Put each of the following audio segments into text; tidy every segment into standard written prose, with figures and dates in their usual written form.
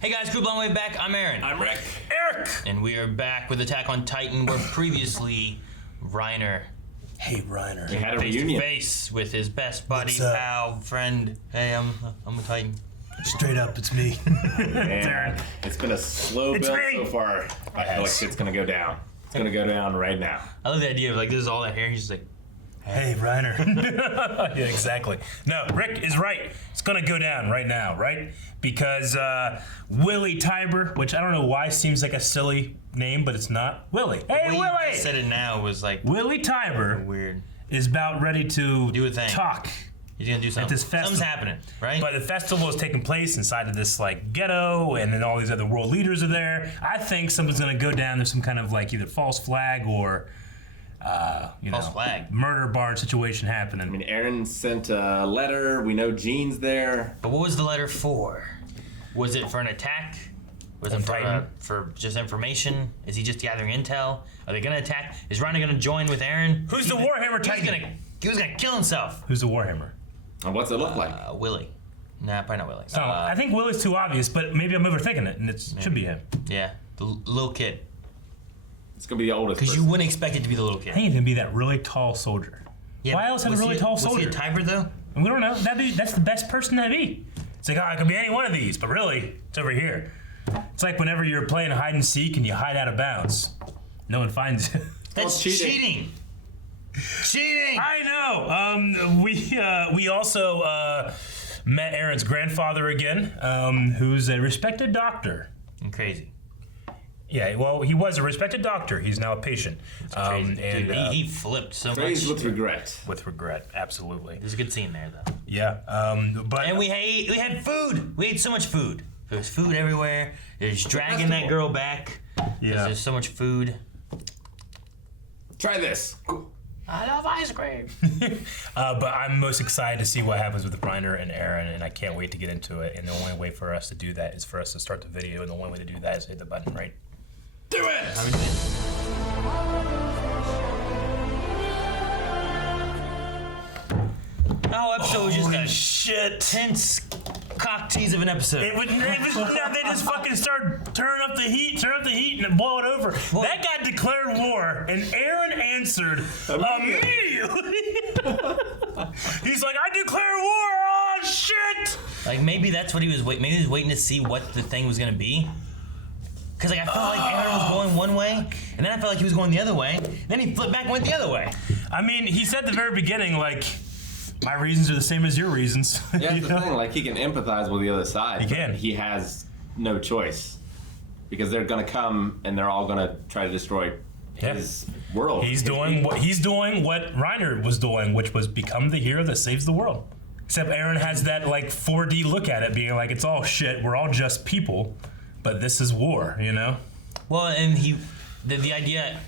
Hey guys, Group Long Way Back. I'm Aaron. I'm Rick. Eric! And we are back with Attack on Titan, where previously Reiner Hey, Reiner. We had a face to reunion. face with his best buddy, What's up? pal, friend. Hey, I'm a Titan. Straight up, it's me. And it's been a slow It's build me. so far. I feel like it's gonna go down. It's gonna go down right now. I love the idea of like this is all that hair. He's just like, Hey, Reiner. Yeah, exactly. No, Rick is right. It's gonna go down right now, right? Because Willie Tiber, which I don't know why seems like a silly name, but it's not. Willie. Hey, the way you Willie! just said it now was like Willie Tiber weird. is about ready to Do a thing. talk. He's gonna do something. this festival. Something's happening, right? But the festival is taking place inside of this like ghetto, and then all these other world leaders are there. I think something's gonna go down. There's some kind of like either false flag or False flag. murder barn situation happening. I mean, Aaron sent a letter. We know Gene's there. But what was the letter for? Was it for an attack? Was it Titan? for just information? Is he just gathering intel? Are they gonna attack? Is Reiner gonna join with Aaron? Who's the Warhammer Titan? He was gonna kill himself. Who's the Warhammer? And what's it look like? Willie. Nah, probably not Willie. I think Willie's too obvious, but maybe I'm overthinking it, and it should be him. Yeah, the little kid. It's gonna be the oldest Because person. you wouldn't expect it to be the little I kid. think he's gonna be that really tall soldier. Yeah, Why else have a was really he tall Was he soldier? a Tiber though? And we don't know. That's the best person to be. It's like, oh, it could be any one of these, but really, it's over here. It's like whenever you're playing hide and seek and you hide out of bounds. No one finds you. That's cheating. Cheating. I know. We also met Aaron's grandfather again, who's a respected doctor. And crazy. Yeah, well, he was a respected doctor. He's now a patient. Crazy. And Dude, he flipped so Praise much. with regret. with regret, absolutely. There's a good scene there though. Yeah. But And we had food. We ate so much food. There was food everywhere. There's dragging that girl back. Yeah. There's so much food. Try this. I love ice cream. but I'm most excited to see what happens with Reiner and Aaron, and I can't wait to get into it. And the only way for us to do that is for us to start the video, and the only way to do that is hit the button, right? Do it! The whole episode was just a shit. tense cock tease of an episode. It was now they just fucking start turn up the heat, and blow it over. That got declared war, and Aaron answered immediately. He's like, I declare war! Oh shit! Like maybe that's what he was waiting. Maybe he was waiting to see what the thing was gonna be. Cause like I felt like Aaron was going one way, and then I felt like he was going the other way. Then he flipped back and went the other way. I mean, he said at the very beginning, like, my reasons are the same as your reasons. Yeah, You that's the know? thing. Like, he can empathize with the other side. He can. but He has no choice. Because they're gonna come and they're all gonna try to destroy his world. He's doing what Reiner was doing, which was become the hero that saves the world. Except Aaron has that like 4D look at it, being like, it's all shit. We're all just people, but this is war, you know? Well, and the idea,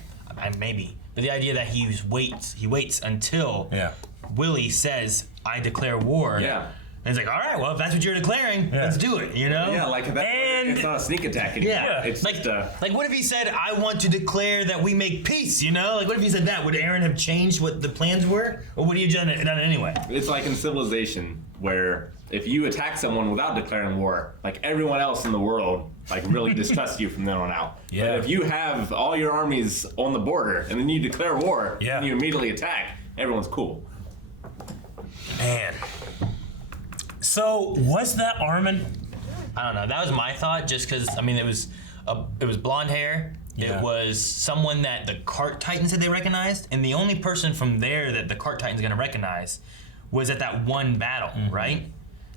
maybe, but the idea that he waits until Yeah. Willie says, "I declare war." Yeah. And it's like, all right, well, if that's what you're declaring, let's do it. You know? Yeah, like that. And- It's not a sneak attack anymore. Yeah, It's like, just a. like what if he said, I want to declare that we make peace, you know? Like what if he said that? Would Aaron have changed what the plans were? Or would he have done it anyway? It's like in Civilization, where if you attack someone without declaring war, like everyone else in the world, like really distrusts you from then on out. Yeah. But if you have all your armies on the border and then you declare war, Yeah. and you immediately attack, everyone's cool. Man. So, was that Armin? I don't know. That was my thought just because, I mean, it was blonde hair. Yeah. It was someone that the Cart Titan said they recognized. And the only person from there that the Cart Titan's going to recognize was at that one battle, right?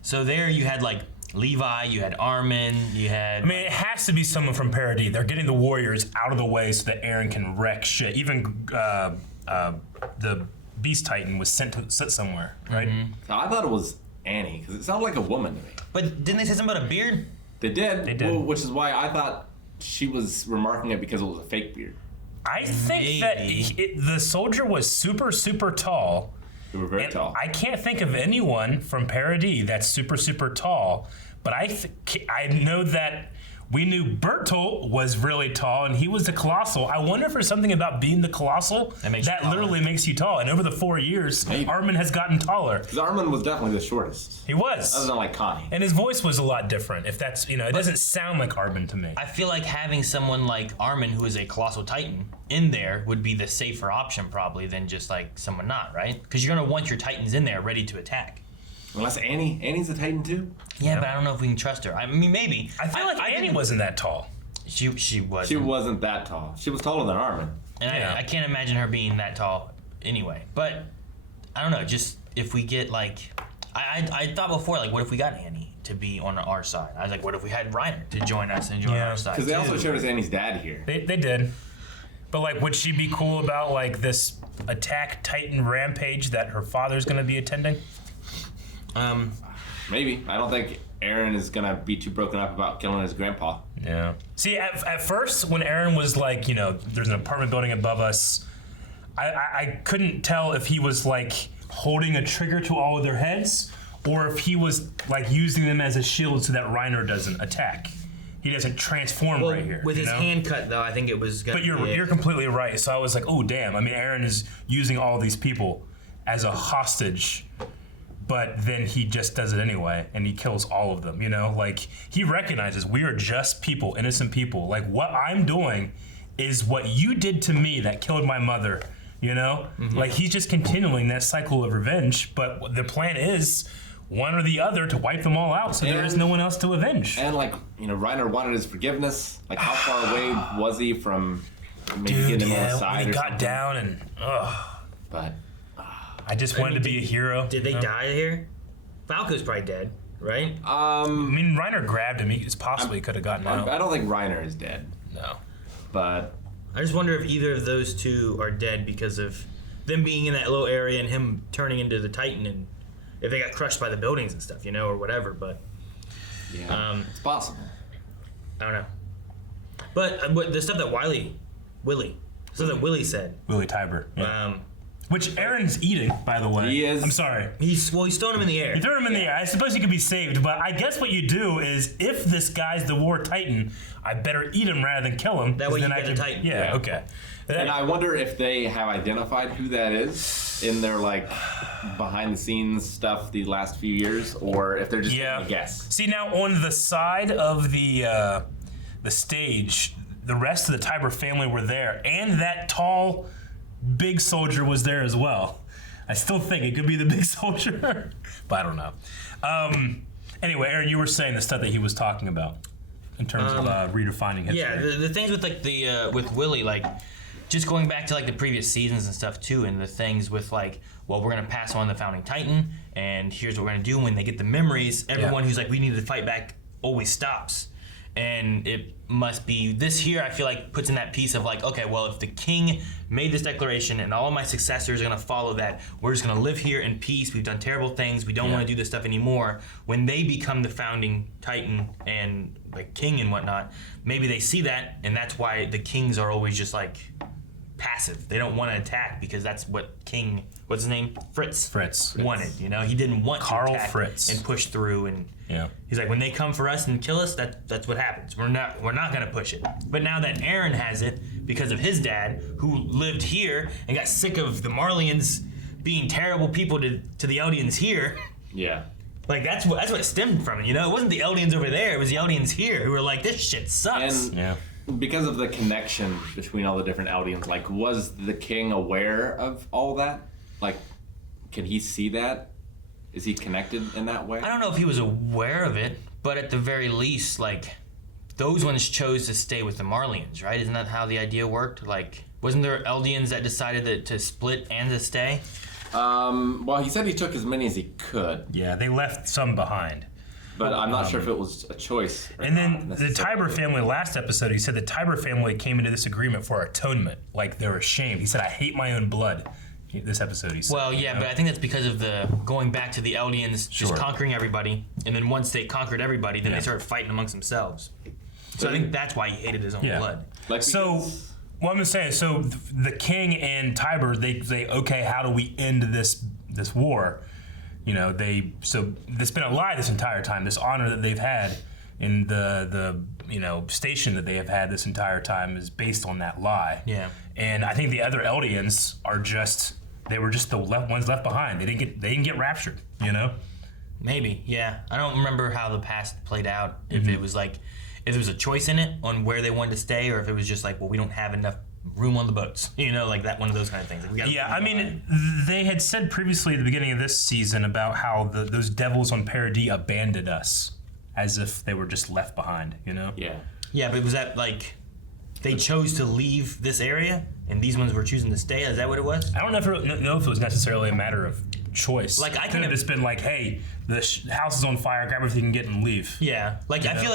So there you had like Levi, you had Armin, you had... I mean, it has to be someone from Parody. They're getting the Warriors out of the way so that Aaron can wreck shit. Even the Beast Titan was sent somewhere, right? Now, I thought it was Annie, because it sounded like a woman to me. But didn't they say something about a beard? They did. They did. Well, which is why I thought she was remarking it because it was a fake beard. I think that the soldier was super, super tall. They were very And tall. I can't think of anyone from Parody that's super, super tall, but I know that We knew Bertolt was really tall, and he was the Colossal. I wonder if there's something about being the Colossal that literally makes you tall. And over the 4 years, Armin has gotten taller. Because Armin was definitely the shortest. He was. Other than like Connie. And his voice was a lot different. If that's, it doesn't sound like Armin to me. I feel like having someone like Armin, who is a Colossal Titan, in there would be the safer option probably than just like someone not, right? Because you're going to want your Titans in there ready to attack. Unless Annie. Annie's a Titan too? Yeah, but I don't know if we can trust her. I mean, maybe. I feel like Annie wasn't that tall. She wasn't. She wasn't that tall. She was taller than Armin. And I can't imagine her being that tall anyway. But I don't know. Just if we get like, I thought before, like, what if we got Annie to be on our side? I was like, what if we had Reiner to join us and join our side? Because they also showed us Annie's dad here. They did. But like, would she be cool about like this attack Titan rampage that her father's going to be attending? Maybe. I don't think Aaron is gonna be too broken up about killing his grandpa. Yeah. See, at first, when Aaron was like, there's an apartment building above us, I couldn't tell if he was like holding a trigger to all of their heads, or if he was like using them as a shield so that Reiner doesn't attack. He doesn't transform right here. With his hand cut, though, I think it was gonna But you're completely right. So I was like, oh damn. I mean, Aaron is using all these people as a hostage. But then he just does it anyway, and he kills all of them, Like, he recognizes we are just people, innocent people. Like, what I'm doing is what you did to me that killed my mother, Mm-hmm. Like, he's just continuing that cycle of revenge, but the plan is one or the other to wipe them all out so there is no one else to avenge. And, like, Reiner wanted his forgiveness. Like, how far away was he from maybe getting him on the side when he got something? down and, But... I just wanted to be a hero. Did they die here? Falco's probably dead, right? I mean, Reiner grabbed him. He possibly could have gotten out. I don't think Reiner is dead. No. But... I just wonder if either of those two are dead because of them being in that little area and him turning into the Titan, and if they got crushed by the buildings and stuff, or whatever. But yeah, it's possible. I don't know. But the stuff that Willie said. Willie Tybur. Yeah. Which Aaron's eating, by the way. He is. I'm sorry. He's throwing him in the air. You throw him in the air. I suppose he could be saved, but I guess what you do is, if this guy's the War Titan, I better eat him rather than kill him. That way then you I get can, the Titan. Yeah, okay. And I wonder if they have identified who that is in their like behind the scenes stuff the last few years, or if they're just taking a guess. See, now on the side of the stage, the rest of the Tybur family were there, and that tall, big soldier was there as well. I still think it could be the big soldier, but I don't know. Anyway, Aaron, you were saying the stuff that he was talking about in terms of redefining history. Yeah, the things with like with Willie, like just going back to like the previous seasons and stuff too, and the things with like, well, we're gonna pass on the founding Titan, and here's what we're gonna do when they get the memories. Everyone who's like, we need to fight back, always stops. And it must be this here, I feel like, puts in that piece of like, okay, well, if the king made this declaration and all of my successors are going to follow that, we're just going to live here in peace. We've done terrible things. We don't want to do this stuff anymore. When they become the founding Titan and the king and whatnot, maybe they see that, and that's why the kings are always just like passive. They don't want to attack because that's what King, what's his name? Fritz wanted. He didn't want Karl to attack Fritz. and push through, and he's like, when they come for us and kill us, that's what happens. We're not gonna push it. But now that Aaron has it because of his dad, who lived here and got sick of the Marlians being terrible people to the Eldians here. Yeah. Like that's what it stemmed from. It wasn't the Eldians over there. It was the Eldians here who were like, this shit sucks. And because of the connection between all the different Eldians, like, was the king aware of all that? Like, can he see that? Is he connected in that way? I don't know if he was aware of it, but at the very least, like, those ones chose to stay with the Marlians, right? Isn't that how the idea worked? Like, wasn't there Eldians that decided to split and to stay? Well, he said he took as many as he could. Yeah, they left some behind. But I'm not sure if it was a choice. And then the Tybur family, last episode, he said the Tybur family came into this agreement for atonement. Like, they were ashamed. He said, I hate my own blood. This episode, he said. Well, yeah, but I think that's because of the going back to the Eldians just conquering everybody. And then once they conquered everybody, then they started fighting amongst themselves. So I think that's why he hated his own blood. Like, so, what I'm saying, so the king and Tybur, they say, okay, how do we end this war? So it's been a lie this entire time, this honor that they've had. and the station that they have had this entire time is based on that lie. Yeah. And I think the other Eldians they were just the ones left behind. They didn't get raptured. Maybe, yeah. I don't remember how the past played out. If it was like, if there was a choice in it on where they wanted to stay, or if it was just like, well, we don't have enough room on the boats. Like that, one of those kind of things. Like, we gotta Yeah, I mean, they had said previously at the beginning of this season about how those devils on Paradis abandoned us, as if they were just left behind. Yeah. Yeah, but was that like they chose to leave this area and these ones were choosing to stay? Is that what it was? I don't know if it was necessarily a matter of choice. Like, I could have just been like, hey, the house is on fire, grab everything you can get and leave. Yeah, like I feel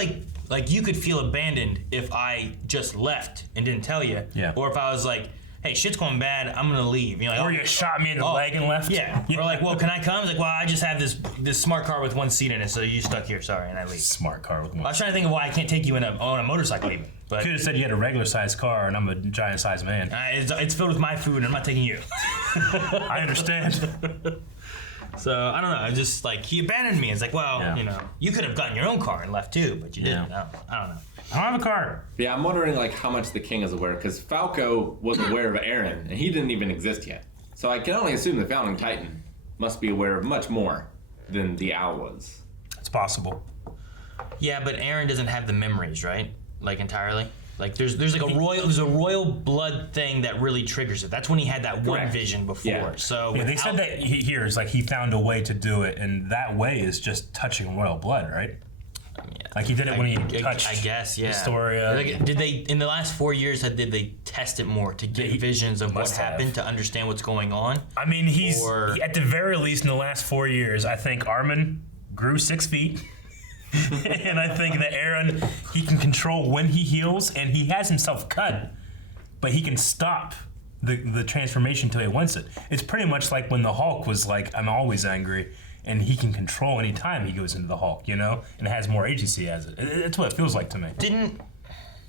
like you could feel abandoned if I just left and didn't tell you. Yeah. Or if I was like, hey, shit's going bad, I'm gonna leave. Or you shot me in the leg and left. Yeah. Or like, well, can I come? It's like, well, I just have this smart car with one seat in it, so you stuck here, sorry, and I leave. Smart car with one. I was trying to think of why I can't take you on a motorcycle even. But Could have said you had a regular sized car and I'm a giant sized man. it's filled with my food and I'm not taking you. I understand. So I don't know. It's just like he abandoned me. It's like, well, Yeah. you could have gotten your own car and left too, but you didn't. Yeah. I don't know. I don't have a car. Yeah, I'm wondering like how much the king is aware, because Falco was aware of Aaron, and he didn't even exist yet. So I can only assume the Founding Titan must be aware of much more than the Owl was. It's possible. Yeah, but Aaron doesn't have the memories, right? Like entirely. Like there's like a royal blood thing that really triggers it. That's when he had that one Correct. vision before. Yeah. So Yeah, they said that he found a way to do it, and that way is just touching royal blood, right? Like he did it when he touched I guess, yeah. Historia. Like, did they in the last 4 years? Did they test it more to get visions of what must have. happened to understand what's going on? I mean, Or- at the very least in the last 4 years, I think Armin grew 6 feet. And I think that Aaron, he can control when he heals, and he has himself cut, but he can stop the transformation until he wants it. It's pretty much like when the Hulk was like, I'm always angry, and he can control any time he goes into the Hulk, and has more agency as it. It's what it feels like to me.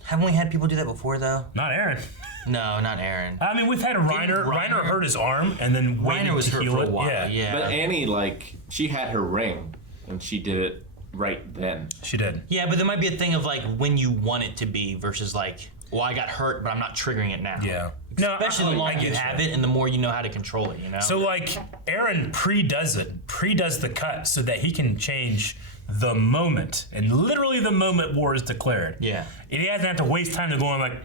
Haven't we had people do that before though? Not Aaron. No, not Aaron. I mean, we've had Reiner. Reiner hurt his arm, and then Reiner was to hurt heal for a it. while. Yeah. But Annie, like, she had her ring, and she did it right then. She did. Yeah, but there might be a thing of like when you want it to be versus like, well, I got hurt, but I'm not triggering it now. Yeah. Especially the I longer you get have it and the more you know how to control it, So like Aaron pre-does the cut so that he can change the moment, and literally the moment war is declared. Yeah. And he doesn't have to waste time to go on like,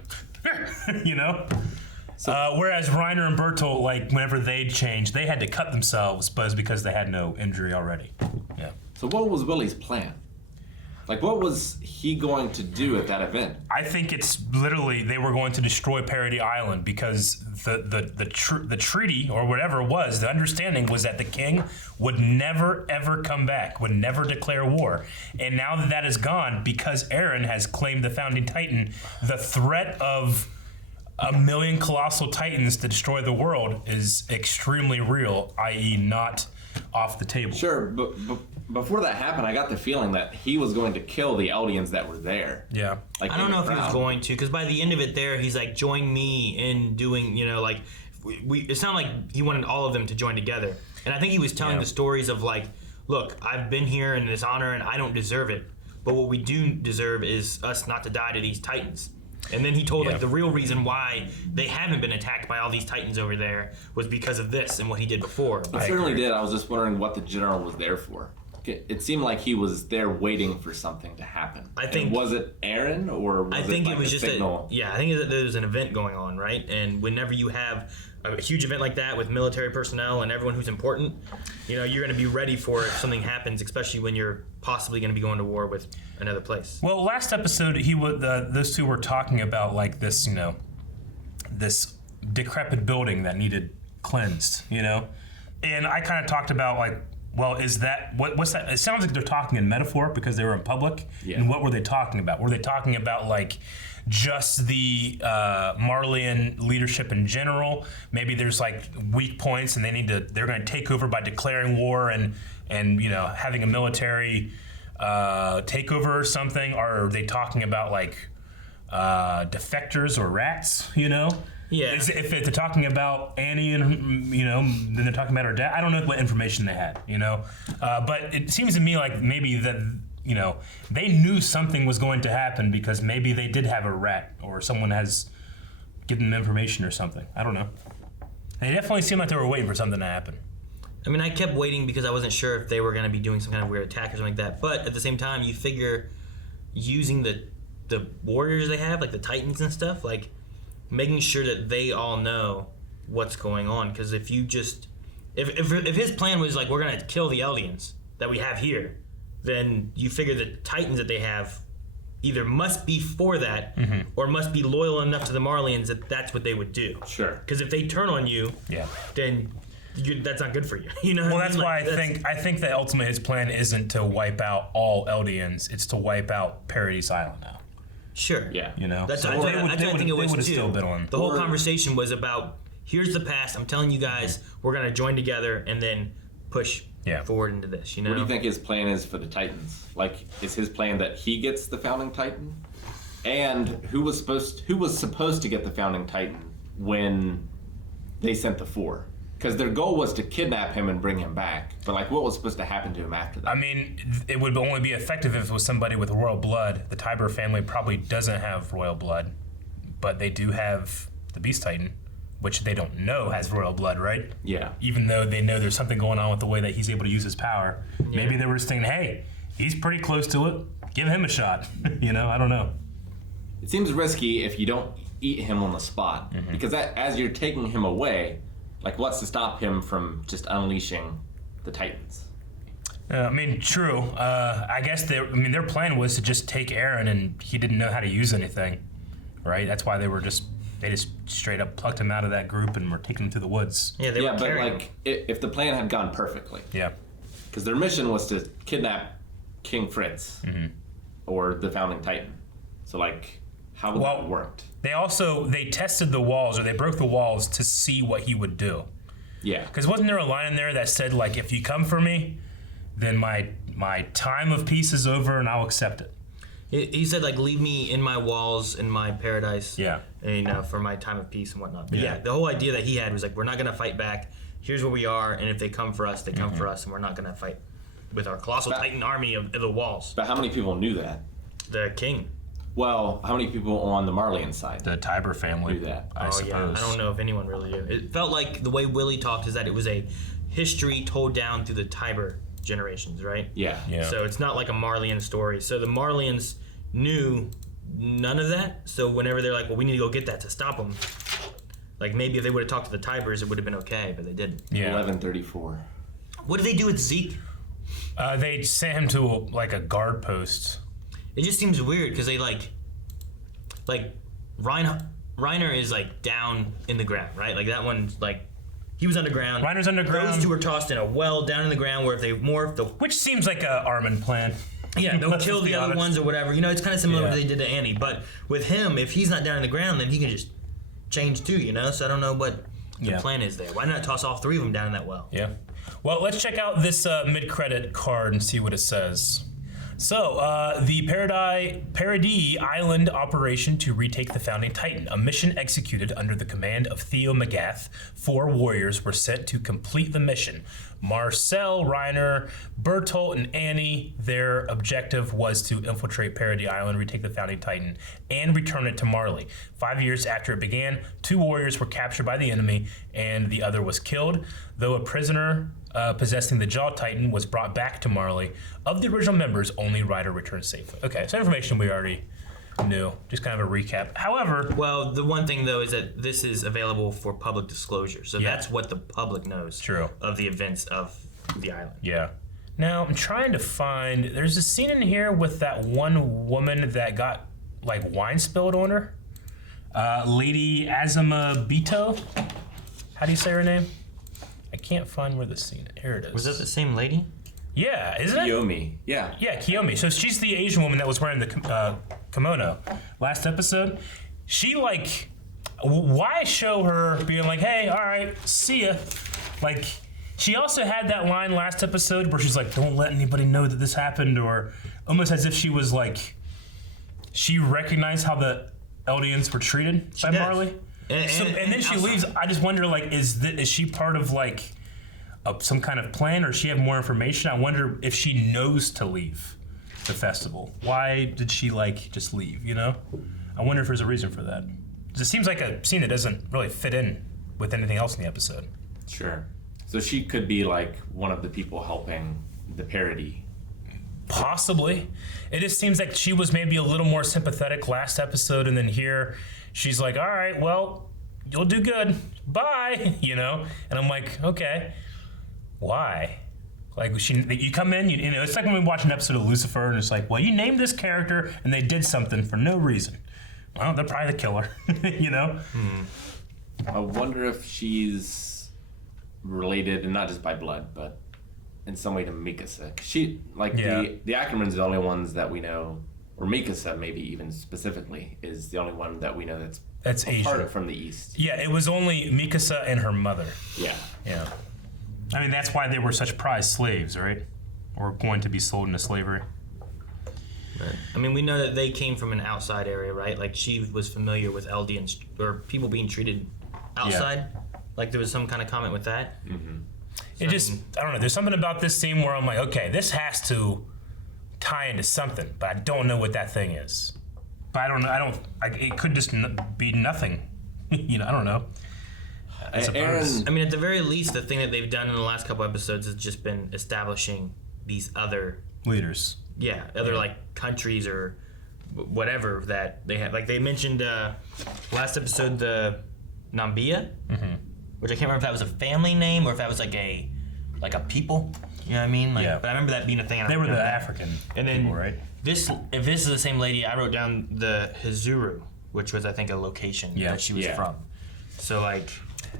whereas Reiner and Bertolt, like whenever they'd change, they had to cut themselves, but it's because they had no injury already. Yeah. So what was Willie's plan? Like, what was he going to do at that event? I think it's literally they were going to destroy Paradis Island because the treaty or whatever it was, the understanding was that the king would never ever come back, would never declare war. And now that is gone, because Aaron has claimed the Founding Titan, the threat of 1 million colossal titans to destroy the world is extremely real, i.e. not off the table. Sure, but before that happened, I got the feeling that he was going to kill the Eldians that were there. Yeah. Like, I don't know if he was going to, because by the end of it there, he's like, join me in doing, like, it sounded like he wanted all of them to join together. And I think he was telling the stories of like, look, I've been here in this honor and I don't deserve it. But what we do deserve is us not to die to these titans. And then he told like the real reason why they haven't been attacked by all these titans over there was because of this and what he did before. I certainly did. I was just wondering what the general was there for. It seemed like he was there waiting for something to happen. I think. And was it Aaron or was I think it was a just signal? I think that there's an event going on, right? And whenever you have a huge event like that with military personnel and everyone who's important, you're going to be ready for if something happens, especially when you're possibly going to be going to war with another place. Well, last episode those two were talking about like this, this decrepit building that needed cleansed, and I kind of talked about like, well, is that what's that? It sounds like they're talking in metaphor because they were in public. Yeah. And what were they talking about? Were they talking about like just the Marleyan leadership in general? Maybe there's like weak points and they're going to take over by declaring war and having a military takeover or something? Or are they talking about like defectors or rats? Yeah. If they're talking about Annie and then they're talking about her dad. I don't know what information they had. But it seems to me like maybe that they knew something was going to happen because maybe they did have a rat or someone has given them information or something. I don't know. They definitely seemed like they were waiting for something to happen. I mean, I kept waiting because I wasn't sure if they were going to be doing some kind of weird attack or something like that. But at the same time, you figure using the warriors they have, like the Titans and stuff, like making sure that they all know what's going on. Because if you just... If his plan was like, we're going to kill the Eldians that we have here, then you figure the Titans that they have either must be for that or must be loyal enough to the Marlians that that's what they would do. Sure. Because if they turn on you, then that's not good for you. You know. Well, that's why I think that ultimately his plan isn't to wipe out all Eldians; it's to wipe out Paradise Island now. Sure. Yeah. That's what I think it was too. Still been on. The whole conversation was about, here's the past. I'm telling you guys, we're gonna join together and then push forward into this. What do you think his plan is for the Titans? Like, is his plan that he gets the founding Titan? And who was supposed to get the founding Titan when they sent the 4? Because their goal was to kidnap him and bring him back. But like, what was supposed to happen to him after that? I mean, it would only be effective if it was somebody with royal blood. The Tiber family probably doesn't have royal blood, but they do have the Beast Titan, which they don't know has royal blood, right? Yeah. Even though they know there's something going on with the way that he's able to use his power. Yeah. Maybe they were just thinking, hey, he's pretty close to it. Give him a shot. I don't know. It seems risky if you don't eat him on the spot. Because as you're taking him away, like, what's to stop him from just unleashing the Titans? I mean, true. I guess their plan was to just take Aaron, and he didn't know how to use anything, right? That's why they just straight up plucked him out of that group and were taking him to the woods. Yeah, they were but carrying like, if the plan had gone perfectly. Yeah. Because their mission was to kidnap King Fritz or the founding Titan. So, like, how would that have worked? They tested the walls, or they broke the walls to see what he would do. Yeah. Because wasn't there a line in there that said, like, if you come for me, then my time of peace is over and I'll accept it. He said, like, leave me in my walls, in my paradise. Yeah. And, for my time of peace and whatnot. But yeah, the whole idea that he had was like, we're not going to fight back. Here's where we are, and if they come for us, they come for us, and we're not going to fight with our colossal Titan army of the walls. But how many people knew that? The king. Well, how many people on the Marlian side? The Tiber family. Do that. I suppose. Yeah. I don't know if anyone really knew. It felt like the way Willie talked is that it was a history told down through the Tiber generations, right? Yeah. So it's not like a Marlian story. So the Marlians knew none of that. So whenever they're like, well, we need to go get that to stop them. Like, maybe if they would have talked to the Tibers, it would have been okay, but they didn't. Yeah. 1134. What did they do with Zeke? They sent him to a guard post. It just seems weird because they like Reiner is like down in the ground, right? Like that one's like he was underground. Reiner's underground. Those two were tossed in a well down in the ground where if they morph, which seems like a Armin plan. Yeah, they'll kill the other ones or whatever. It's kind of similar to what they did to Annie. But with him, if he's not down in the ground, then he can just change too. So I don't know what the plan is there. Why not toss all 3 of them down in that well? Yeah. Well, let's check out this mid-credit card and see what it says. So, the Paradis Island operation to retake the founding Titan, a mission executed under the command of Theo Magath. 4 warriors were sent to complete the mission. Marcel, Reiner, Bertolt, and Annie, their objective was to infiltrate Paradis Island, retake the founding Titan, and return it to Marley. 5 years after it began, 2 warriors were captured by the enemy, and the other was killed, though a prisoner possessing the Jaw Titan was brought back to Marley. Of the original members, only Ryder returned safely. Okay, so information we already knew. Just kind of a recap. However... Well, the one thing, though, is that this is available for public disclosure. So that's what the public knows of the events of the island. Yeah. Now, I'm trying to find... There's a scene in here with that one woman that got, wine spilled on her. Lady Azuma Bito. How do you say her name? I can't find where the scene is. Here it is. Was that the same lady? Yeah, isn't it? Kiyomi, yeah. Yeah, Kiyomi. So she's the Asian woman that was wearing the kimono last episode. She, why show her being like, hey, all right, see ya? She also had that line last episode where she's like, don't let anybody know that this happened, or almost as if she was she recognized how the Eldians were treated by Marley. And then she leaves. I just wonder, is she part of some kind of plan, or does she have more information? I wonder if she knows to leave. the festival? Why did she like just leave? You know, I wonder if there's a reason for that. 'Cause it seems like a scene that doesn't really fit in with anything else in the episode. Sure. So she could be like one of the people helping the parody. Possibly. It just seems like she was maybe a little more sympathetic last episode, and then here she's like, all right, well, you'll do good. Bye. You know? And I'm like, okay, why? Like, you come in, you know, it's like when we watch an episode of Lucifer, and it's like, well, you named this character, and they did something for no reason. Well, they're probably the killer, you know? I wonder if she's related, and not just by blood, but in some way to Mikasa. She, like, the Ackermans are the only ones that we know, or Mikasa maybe even specifically, is the only one that we know that's Asian. apart from the East. Yeah, it was only Mikasa and her mother. Yeah. Yeah. I mean, that's why they were such prized slaves, right? Or going to be sold into slavery. Right. I mean, we know that they came from an outside area, right? Like, she was familiar with Eldians, or people being treated outside. Like, there was some kind of comment with that. Mm-hmm. It just, I don't know, there's something about this scene where I'm like, okay, this has to tie into something, but I don't know what that thing is. But I don't know, it could just be nothing. You know, I don't know. Aaron, I mean, at the very least, the thing that they've done in the last couple episodes has just been establishing these other leaders. Other like countries or whatever that they have. Like they mentioned last episode, the Nambia, which I can't remember if that was a family name or if that was like a people. You know what I mean? Like, Yeah. But I remember that being a thing. They were the African and then people, right? If this is the same lady, I wrote down the Hizuru, which was I think a location that she was from. So like.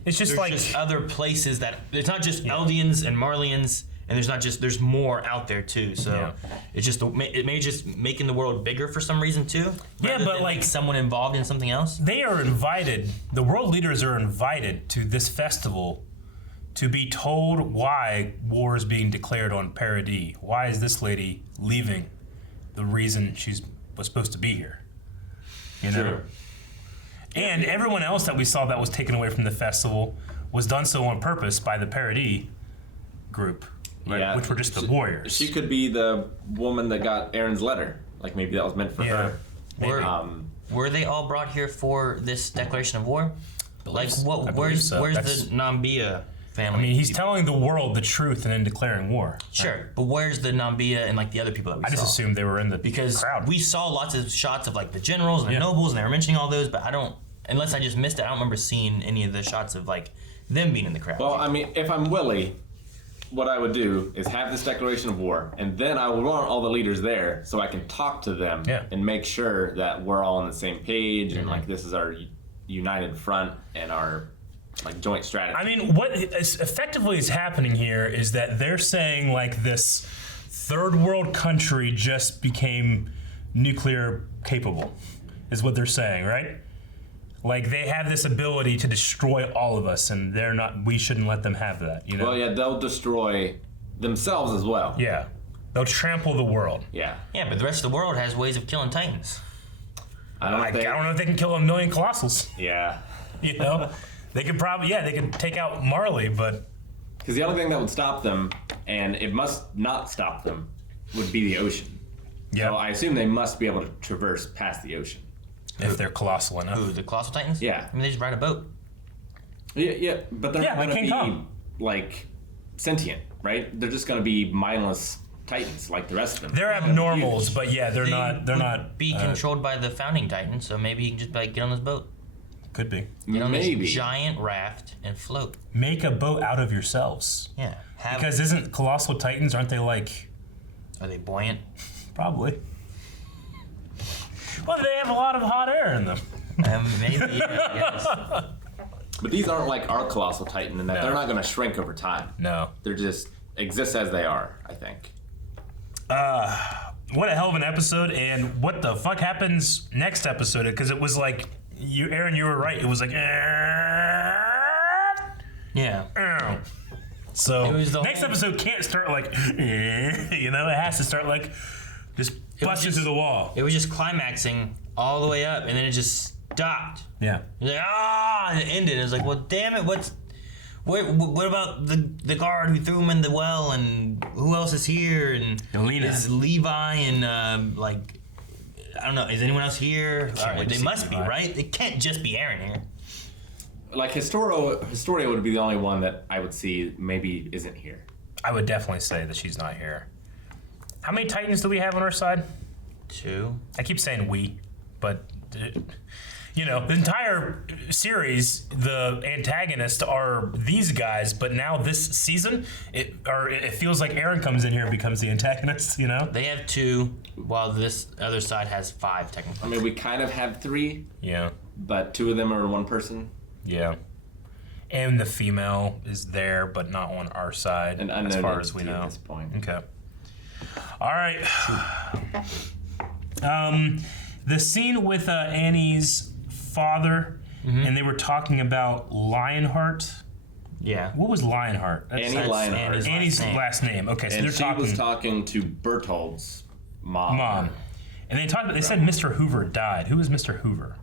It's just There's like just other places that it's not just Eldians and Marlians, and there's more out there too. So it's just it may just making the world bigger for some reason too. Yeah, but like someone involved in something else. They are invited. The world leaders are invited to this festival to be told why war is being declared on Paradis. Why is this lady leaving? The reason was supposed to be here. You know. Sure. And everyone else that we saw that was taken away from the festival was done so on purpose by the Paradis group, right? Which were just the warriors. She could be the woman that got Aaron's letter. Like maybe that was meant for her. Were they all brought here for this declaration of war? Like, where's the Nambia family? I mean, he's telling the world the truth and then declaring war. Sure, right? but where's the Nambia and like the other people that we saw? I just assumed they were in the because crowd. We saw lots of shots of like the generals and the nobles, and they were mentioning all those, but I don't. Unless I just missed it, I don't remember seeing any of the shots of like them being in the crowd. Well, I mean, if I'm Willie, what I would do is have this declaration of war, and then I will want all the leaders there so I can talk to them and make sure that we're all on the same page and like this is our united front and our like joint strategy. I mean, what is effectively is happening here is that they're saying like this third world country just became nuclear capable, is what they're saying, right? Like they have this ability to destroy all of us, and they're not. We shouldn't let them have that. You know. Well, yeah, they'll destroy themselves as well. Yeah, they'll trample the world. Yeah. Yeah, but the rest of the world has ways of killing Titans. I don't know if they can kill 1 million Colossals. Yeah. You know, they could probably they could take out Marley, but because the only thing that would stop them, and it must not stop them, would be the ocean. Yeah. So I assume they must be able to traverse past the ocean. If they're colossal enough. Who, the Colossal Titans? Yeah. I mean, they just ride a boat. Yeah, but they're not like going King to be Kong. like sentient, right? They're just going to be mindless Titans like the rest of them. They're abnormals, but yeah, they're not. Be controlled by the founding Titan, so maybe you can just like get on this boat, Could be. get on Maybe. this giant raft, and float. Make a boat out of yourselves. Yeah. Because isn't Colossal Titans, aren't they like. Are they buoyant? Probably. Well, they have a lot of hot air in them. Maybe. Yes. But these aren't like our Colossal Titan in that they're not going to shrink over time. No. They're just exist as they are, I think. What a hell of an episode, and what the fuck happens next episode? Because it was like, Aaron, you were right. It was like, Yeah. So It was the next whole- episode can't start like, you know, it has to start like just busting through the wall. It was just climaxing all the way up, and then it just stopped. Yeah. It was like, and it ended. It was like, well, damn it, What about the guard who threw him in the well, and who else is here? And Delina. is Levi and I don't know. Is anyone else here? They must be, right? It can't just be Aaron here. Like Historia would be the only one that I would see maybe isn't here. I would definitely say that she's not here. How many Titans do we have on our side? 2. I keep saying we, but the entire series, the antagonists are these guys. But now this season, it feels like Aaron comes in here and becomes the antagonist. They have 2, while this other side has 5 technically. I mean, we kind of have 3. Yeah. But 2 of them are one person. Yeah. And the female is there, but not on our side, An unknown as far as we entity know. at this point. Okay. All right. The scene with Annie's father, and they were talking about Lionheart. Yeah. What was Lionheart? Annie Lionheart. Annie's last name. Okay, so And they're she talking was talking to Berthold's mom. And they said Mr. Hoover died. Who was Mr. Hoover?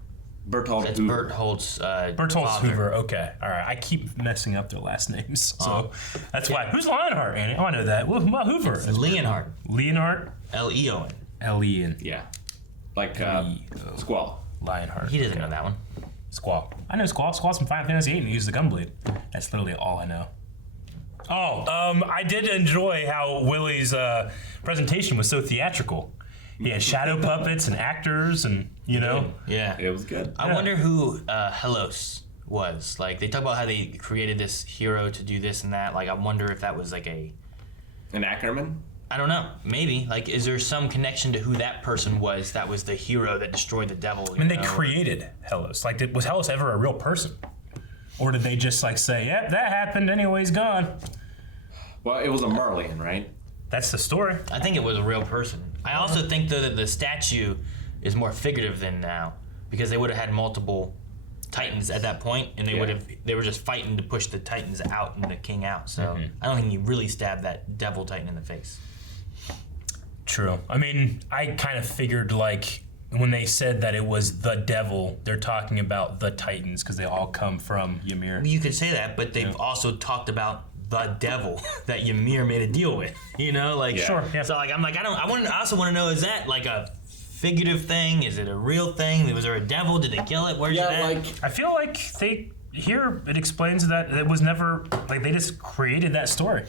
Berthold That's Hoover. Berthold's Berthold's father. Hoover. Okay, all right. I keep messing up their last names, so that's why. Who's Lionheart, Annie? Oh, I know that. Well, Hoover. It's Leonhard. Leonheart. L-E-O-N. L-E-N. Yeah. Like Squall. Lionheart. He doesn't know that one. Squall. I know Squall. Squall's from Final Fantasy VIII and he uses the gunblade. That's literally all I know. I did enjoy how Willie's presentation was so theatrical. He had shadow puppets and actors and, Yeah. It was good. I wonder who Helos was. Like, they talk about how they created this hero to do this and that. Like, I wonder if that was like An Ackerman? I don't know. Maybe. Like, is there some connection to who that person was that was the hero that destroyed the devil? I mean, they created Helos. Like, was Helos ever a real person? Or did they just, say, yep, that happened, anyway, he's gone? Well, it was a Marleyan, right? That's the story. I think it was a real person. I also think, though, that the statue is more figurative than now, because they would have had multiple Titans at that point, and they were just fighting to push the Titans out and the king out. So I don't think he really stabbed that devil Titan in the face. True. I mean, I kind of figured, when they said that it was the devil, they're talking about the Titans, because they all come from Ymir. You could say that, but they've also talked about the devil that Ymir made a deal with. Sure. Yeah. So I also want to know, is that like a figurative thing? Is it a real thing? Was there a devil? Did they kill it? Where's it at? I feel like it explains that it was never, they just created that story.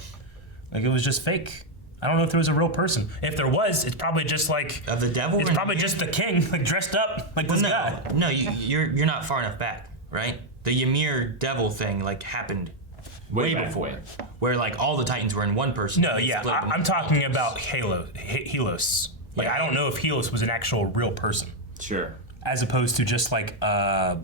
It was just fake. I don't know if there was a real person. If there was, it's probably just of the devil. It's probably just the king, dressed up like this guy. No, you're not far enough back, right? The Ymir devil thing happened way before, where all the Titans were in one person. No, yeah, I'm talking about Helos. I don't know if Helos was an actual real person. Sure. As opposed to just a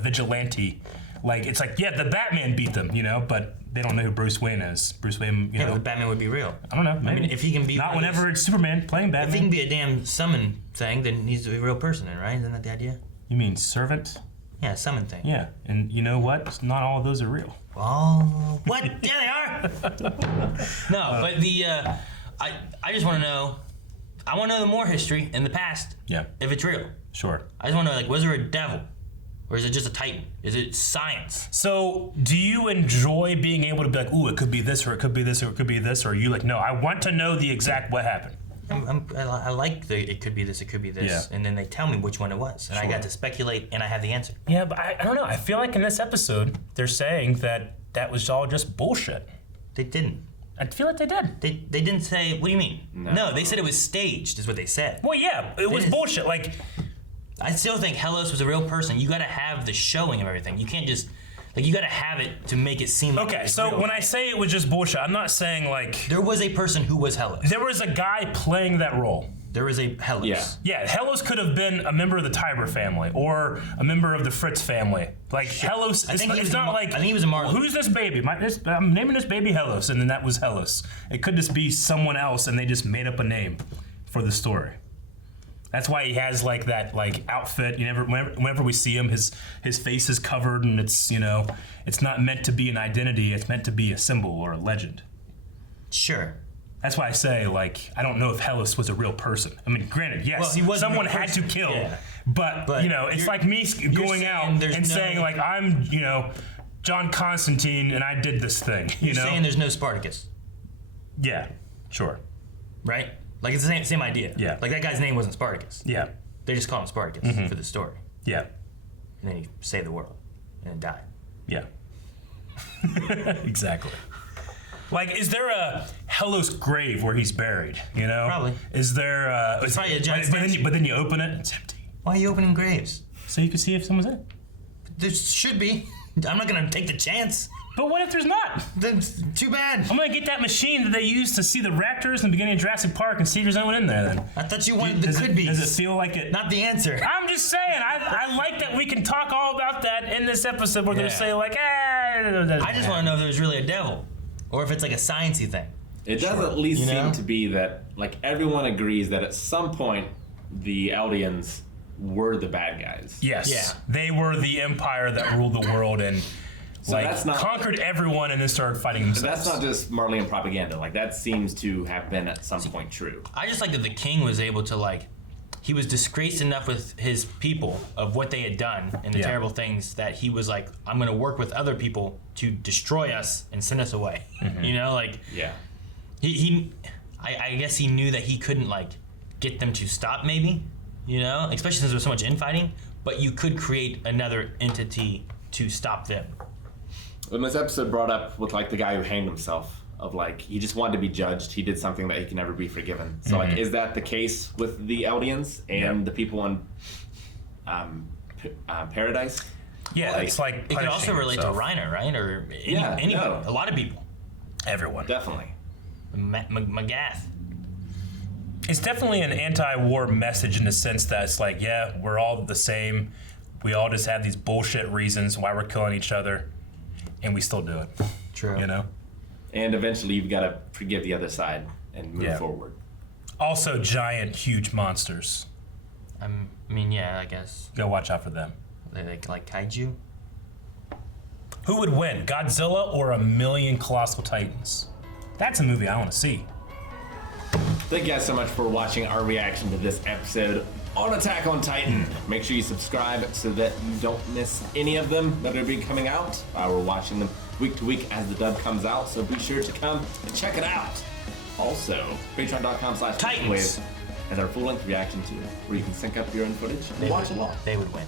vigilante. The Batman beat them, but they don't know who Bruce Wayne is. Bruce Wayne, but Batman would be real. I don't know. Maybe. I mean, if he can be not whenever it's Superman playing Batman. If he can be a damn summon thing, then he's a real person, then, right? Isn't that the idea? You mean servant? Yeah, summon thing. Yeah, and you know what? Not all of those are real. Oh, what? Yeah, they are. No, but I just want to know. I want to know the more history in the past. Yeah. If it's real. Sure. I just want to know, was there a devil? Or is it just a Titan? Is it science? So, do you enjoy being able to be ooh, it could be this, or it could be this, or it could be this, or are you no, I want to know the exact what happened? I like it could be this, it could be this, and then they tell me which one it was, and I got to speculate, and I have the answer. Yeah, but I don't know. I feel like in this episode, they're saying that was all just bullshit. They didn't. I feel like they did. They didn't say, what do you mean? No, they said it was staged, is what they said. Well, yeah, it was bullshit. I still think Helos was a real person. You got to have the showing of everything. You can't just you got to have it to make it seem like okay. So when I say it was just bullshit, I'm not saying there was a person who was Helos. There was a guy playing that role. There was a Helos. Yeah. Helos could have been a member of the Tiber family or a member of the Fritz family. Helos. I think he was a Marley. Who's this baby? I'm naming this baby Helos, and then that was Helos. It could just be someone else, and they just made up a name for the story. That's why he has that outfit. Whenever we see him, his face is covered, and it's it's not meant to be an identity. It's meant to be a symbol or a legend. Sure. That's why I say I don't know if Helos was a real person. I mean, granted, yes, someone had to kill, but it's like me going out and saying I'm John Constantine and I did this thing. You're know? saying there's no Spartacus, Yeah, sure. right? Like it's the same idea. Yeah. Like that guy's name wasn't Spartacus. Yeah, They just call him Spartacus for the story, yeah, and then he saved the world and then died. yeah. Exactly. Like, is there a Hellas grave where he's buried? You know? Probably. Is there? It's probably a giant but then you open it, it's empty. Why are you opening graves? So you can see if someone's in it. There should be. I'm not gonna take the chance. But what if there's not? Then too bad. I'm gonna get that machine that they used to see the raptors in the beginning of Jurassic Park and see if there's anyone in there. Then I thought you wanted the does could it, be. does it feel like it? Not the answer. I'm just saying. I like that we can talk all about that in this episode where they Yeah. say like, I just want to know if there's really a devil, or if it's like a sciencey thing. It does at least You know? seem to be that, like, everyone agrees that at some point the Eldians were the bad guys. Yes. Yeah. They were the empire that ruled the world and that's not- conquered everyone and then started fighting themselves. That's not just Marleyan propaganda. Like, that seems to have been at some point true. I just like that the king was able to like. He was disgraced enough with his people of what they had done and the Yeah. terrible things that he was like, I'm gonna work with other people to destroy us and send us away. You know, like Yeah. I guess he knew that he couldn't like get them to stop, maybe, you know, especially since there was so much infighting. But you could create another entity to stop them. When this episode brought up with, like, the guy who hanged himself, of, like, he just wanted to be judged. He did something that he can never be forgiven. So, like, is that the case with the Eldians and the people in Paradise? Yeah, it's like It could also punishing relate himself. to Reiner, right? Or Yeah, anybody, no. a lot of people. Everyone. Definitely. Magath. It's definitely an anti-war message in the sense that it's like, yeah, we're all the same. We all just have these bullshit reasons why we're killing each other, and we still do it. True. You know. And eventually you've got to forgive the other side and move Yeah. forward. Also, giant, huge monsters. I mean, yeah, I guess Go watch out for them. they like kaiju. Who would win, Godzilla or a million colossal titans? That's a movie I want to see. Thank you guys so much for watching our reaction to this episode on Attack on Titan. Make sure you subscribe so that you don't miss any of them that will be coming out. We're watching them week to week as the dub comes out, so be sure to come and check it out. Also, patreon.com/Titans Titans has our full-length reaction to it, where you can sync up your own footage and watch along. They would win.